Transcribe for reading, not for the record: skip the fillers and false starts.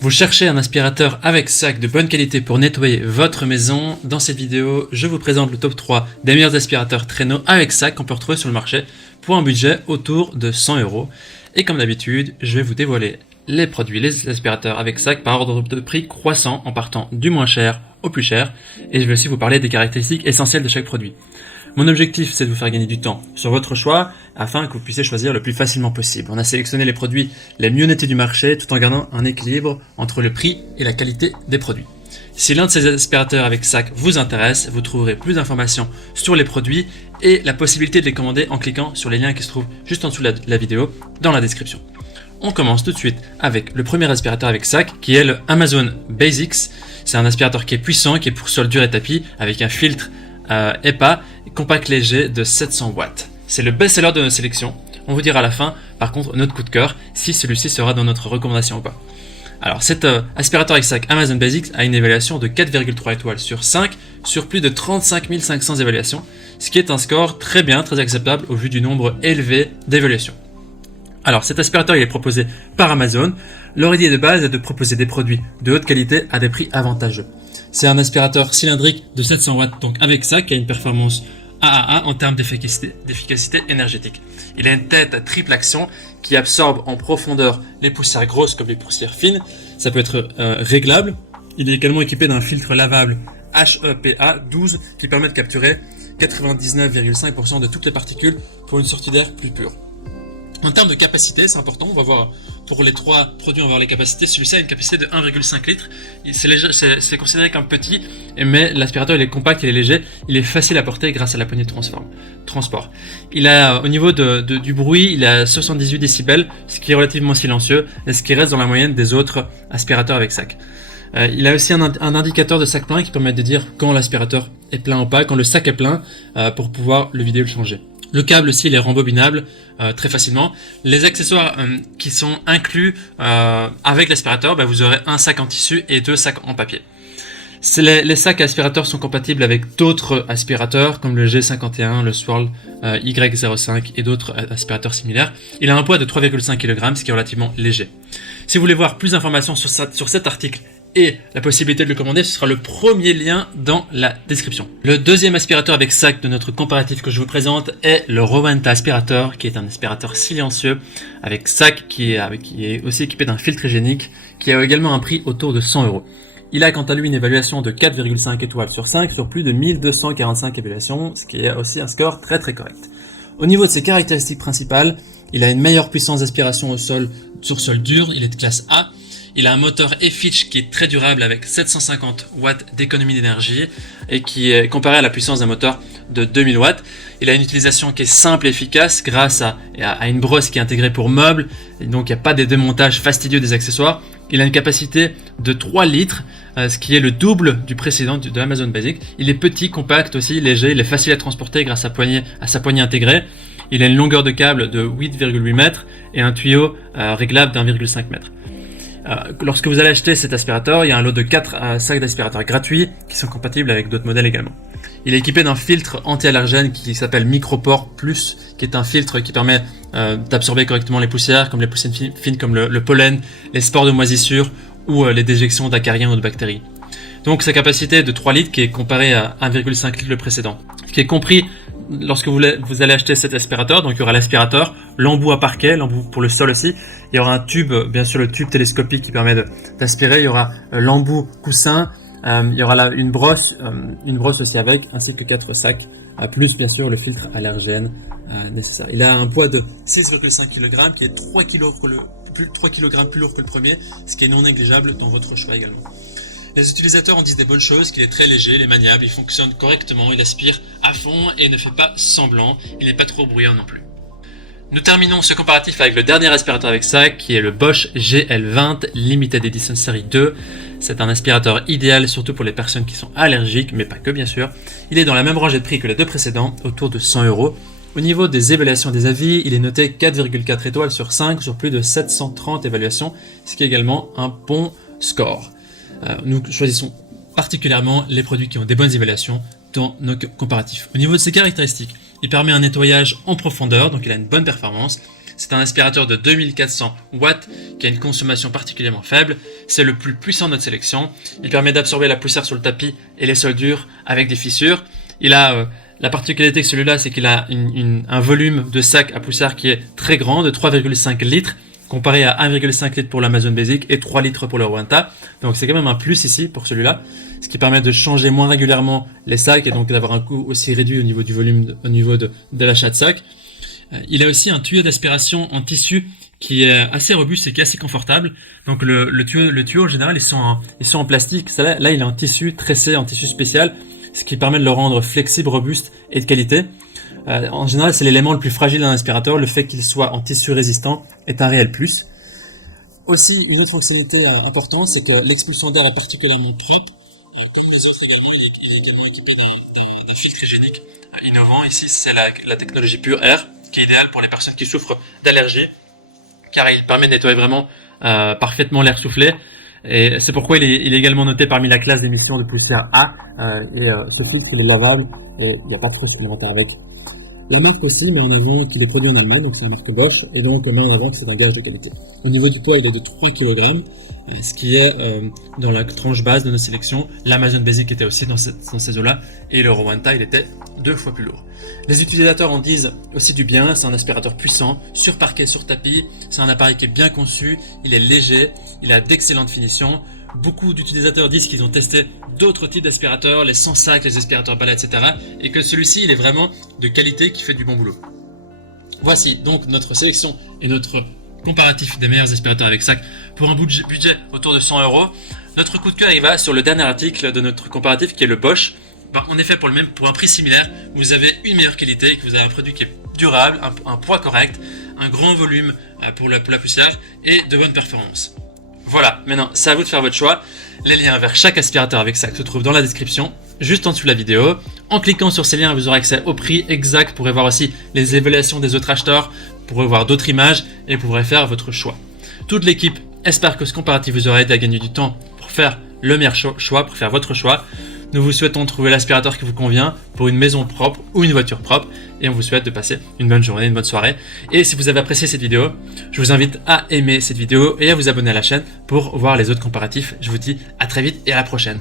Vous cherchez un aspirateur avec sac de bonne qualité pour nettoyer votre maison. Dans cette vidéo, je vous présente le top 3 des meilleurs aspirateurs traîneaux avec sac qu'on peut retrouver sur le marché pour un budget autour de 100 €. Et comme d'habitude, je vais vous dévoiler les produits, les aspirateurs avec sac par ordre de prix croissant en partant du moins cher au plus cher. Et je vais aussi vous parler des caractéristiques essentielles de chaque produit. Mon objectif, c'est de vous faire gagner du temps sur votre choix afin que vous puissiez choisir le plus facilement possible. On a sélectionné les produits les mieux notés du marché tout en gardant un équilibre entre le prix et la qualité des produits. Si l'un de ces aspirateurs avec sac vous intéresse, vous trouverez plus d'informations sur les produits et la possibilité de les commander en cliquant sur les liens qui se trouvent juste en dessous de la vidéo dans la description. On commence tout de suite avec le premier aspirateur avec sac qui est le Amazon Basics. C'est un aspirateur qui est puissant, qui est pour sol dur et tapis avec un filtre EPA compact léger de 700 watts. C'est le best-seller de notre sélection. On vous dira à la fin, par contre, notre coup de cœur, si celui-ci sera dans notre recommandation ou pas. Alors, cet aspirateur avec sac Amazon Basics a une évaluation de 4,3 étoiles sur 5 sur plus de 35 500 évaluations, ce qui est un score très bien, très acceptable au vu du nombre élevé d'évaluations. Alors, cet aspirateur il est proposé par Amazon. Leur idée de base est de proposer des produits de haute qualité à des prix avantageux. C'est un aspirateur cylindrique de 700 watts, donc avec ça, qui a une performance AAA en termes d'efficacité énergétique. Il a une tête à triple action qui absorbe en profondeur les poussières grosses comme les poussières fines. Ça peut être réglable. Il est également équipé d'un filtre lavable HEPA 12 qui permet de capturer 99,5% de toutes les particules pour une sortie d'air plus pure. En termes de capacité, c'est important, on va voir pour les trois produits, on va voir les capacités. Celui-ci a une capacité de 1,5 litres. C'est considéré comme petit, mais l'aspirateur il est compact, il est léger, il est facile à porter grâce à la poignée de transport. Il a, au niveau du bruit, il a 78 décibels, ce qui est relativement silencieux, et ce qui reste dans la moyenne des autres aspirateurs avec sac. Il a aussi un indicateur de sac plein qui permet de dire quand l'aspirateur est plein ou pas, quand le sac est plein, pour pouvoir le vider ou le changer. Le câble aussi il est rembobinable très facilement. Les accessoires qui sont inclus avec l'aspirateur, vous aurez un sac en tissu et 2 sacs en papier. Les sacs aspirateurs sont compatibles avec d'autres aspirateurs comme le G51, le Swirl Y05 et d'autres aspirateurs similaires. Il a un poids de 3,5 kg, ce qui est relativement léger. Si vous voulez voir plus d'informations sur cet article et la possibilité de le commander, ce sera le premier lien dans la description. Le deuxième aspirateur avec sac de notre comparatif que je vous présente est le Rowenta aspirateur, qui est un aspirateur silencieux avec sac qui est aussi équipé d'un filtre hygiénique qui a également un prix autour de 100 €. Il a quant à lui une évaluation de 4,5 étoiles sur 5 sur plus de 1245 évaluations, ce qui est aussi un score très correct. Au niveau de ses caractéristiques principales, il a une meilleure puissance d'aspiration au sol sur sol dur, il est de classe A. Il a un moteur E-Fitch qui est très durable avec 750 watts d'économie d'énergie et qui est comparé à la puissance d'un moteur de 2000 watts. Il a une utilisation qui est simple et efficace grâce à une brosse qui est intégrée pour meubles, et donc il n'y a pas des démontages fastidieux des accessoires. Il a une capacité de 3 litres, ce qui est le double du précédent de Amazon Basics. Il est petit, compact aussi, léger, il est facile à transporter grâce à sa poignée intégrée. Il a une longueur de câble de 8,8 mètres et un tuyau réglable d'1,5 m. Lorsque vous allez acheter cet aspirateur, il y a un lot de 4 sacs d'aspirateurs gratuits qui sont compatibles avec d'autres modèles également. Il est équipé d'un filtre anti-allergène qui s'appelle Micropore Plus, qui est un filtre qui permet d'absorber correctement les poussières, comme les poussières fines comme le pollen, les spores de moisissure ou les déjections d'acariens ou de bactéries. Donc sa capacité est de 3 litres qui est comparée à 1,5 litres le précédent. Ce qui est compris lorsque vous allez acheter cet aspirateur, donc il y aura l'aspirateur, l'embout à parquet, l'embout pour le sol aussi, il y aura un tube, bien sûr le tube télescopique qui permet d'aspirer, il y aura l'embout coussin, il y aura là une brosse aussi avec, ainsi que 4 sacs, plus bien sûr le filtre allergène nécessaire. Il a un poids de 6,5 kg qui est 3 kg plus lourd que le premier, ce qui est non négligeable dans votre choix également. Les utilisateurs en disent des bonnes choses, qu'il est très léger, il est maniable, il fonctionne correctement, il aspire à fond et ne fait pas semblant, il n'est pas trop bruyant non plus. Nous terminons ce comparatif avec le dernier aspirateur avec sac qui est le Bosch GL20 Limited Edition Série 2. C'est un aspirateur idéal surtout pour les personnes qui sont allergiques, mais pas que bien sûr. Il est dans la même rangée de prix que les deux précédents, autour de 100 €. Au niveau des évaluations des avis, il est noté 4,4 étoiles sur 5 sur plus de 730 évaluations, ce qui est également un bon score. Nous choisissons particulièrement les produits qui ont des bonnes évaluations dans nos comparatifs. Au niveau de ses caractéristiques, il permet un nettoyage en profondeur, donc il a une bonne performance. C'est un aspirateur de 2400 watts qui a une consommation particulièrement faible. C'est le plus puissant de notre sélection. Il permet d'absorber la poussière sur le tapis et les sols durs avec des fissures. Il a la particularité que celui-là, c'est qu'il a un volume de sac à poussière qui est très grand, de 3,5 litres, comparé à 1,5 litre pour l'Amazon Basic et 3 litres pour le Rowenta. Donc c'est quand même un plus ici pour celui-là, ce qui permet de changer moins régulièrement les sacs et donc d'avoir un coût aussi réduit au niveau du volume, au niveau de l'achat de sacs. Il a aussi un tuyau d'aspiration en tissu qui est assez robuste et qui est assez confortable. Donc le tuyau en général, ils sont en plastique. Là, il est en tissu tressé, en tissu spécial, ce qui permet de le rendre flexible, robuste et de qualité. En général, c'est l'élément le plus fragile d'un aspirateur. Le fait qu'il soit en tissu résistant est un réel plus. Aussi, une autre fonctionnalité importante, c'est que l'expulsion d'air est particulièrement propre. Comme les autres également, il est également équipé d'un filtre hygiénique innovant. Ici, c'est la technologie Pure Air, qui est idéale pour les personnes qui souffrent d'allergies, car il permet de nettoyer vraiment parfaitement l'air soufflé. Et c'est pourquoi il est également noté parmi la classe d'émission de poussière A. Ce filtre, il est lavable et il n'y a pas de frais supplémentaires avec. La marque aussi met en avant qu'il est produit en Allemagne, donc c'est la marque Bosch, et donc met en avant que c'est un gage de qualité. Au niveau du poids, il est de 3 kg, ce qui est dans la tranche basse de nos sélections. L'Amazon Basic était aussi dans ces eaux-là, et le Rowenta, il était 2 fois plus lourd. Les utilisateurs en disent aussi du bien, c'est un aspirateur puissant, sur parquet, sur tapis, c'est un appareil qui est bien conçu, il est léger, il a d'excellentes finitions. Beaucoup d'utilisateurs disent qu'ils ont testé d'autres types d'aspirateurs, les sans sac, les aspirateurs balais, etc. Et que celui-ci, il est vraiment de qualité, qui fait du bon boulot. Voici donc notre sélection et notre comparatif des meilleurs aspirateurs avec sac pour un budget autour de 100 €. Notre coup de cœur, il va sur le dernier article de notre comparatif qui est le Bosch. En effet, pour un prix similaire, vous avez une meilleure qualité et que vous avez un produit qui est durable, un poids correct, un grand volume pour la poussière et de bonnes performances. Voilà, maintenant c'est à vous de faire votre choix. Les liens vers chaque aspirateur avec sac se trouvent dans la description, juste en dessous de la vidéo. En cliquant sur ces liens, vous aurez accès au prix exact, vous pourrez voir aussi les évaluations des autres acheteurs, vous pourrez voir d'autres images et vous pourrez faire votre choix. Toute l'équipe espère que ce comparatif vous aura aidé à gagner du temps pour faire le meilleur choix, pour faire votre choix. Nous vous souhaitons trouver l'aspirateur qui vous convient pour une maison propre ou une voiture propre et on vous souhaite de passer une bonne journée, une bonne soirée. Et si vous avez apprécié cette vidéo, je vous invite à aimer cette vidéo et à vous abonner à la chaîne pour voir les autres comparatifs. Je vous dis à très vite et à la prochaine.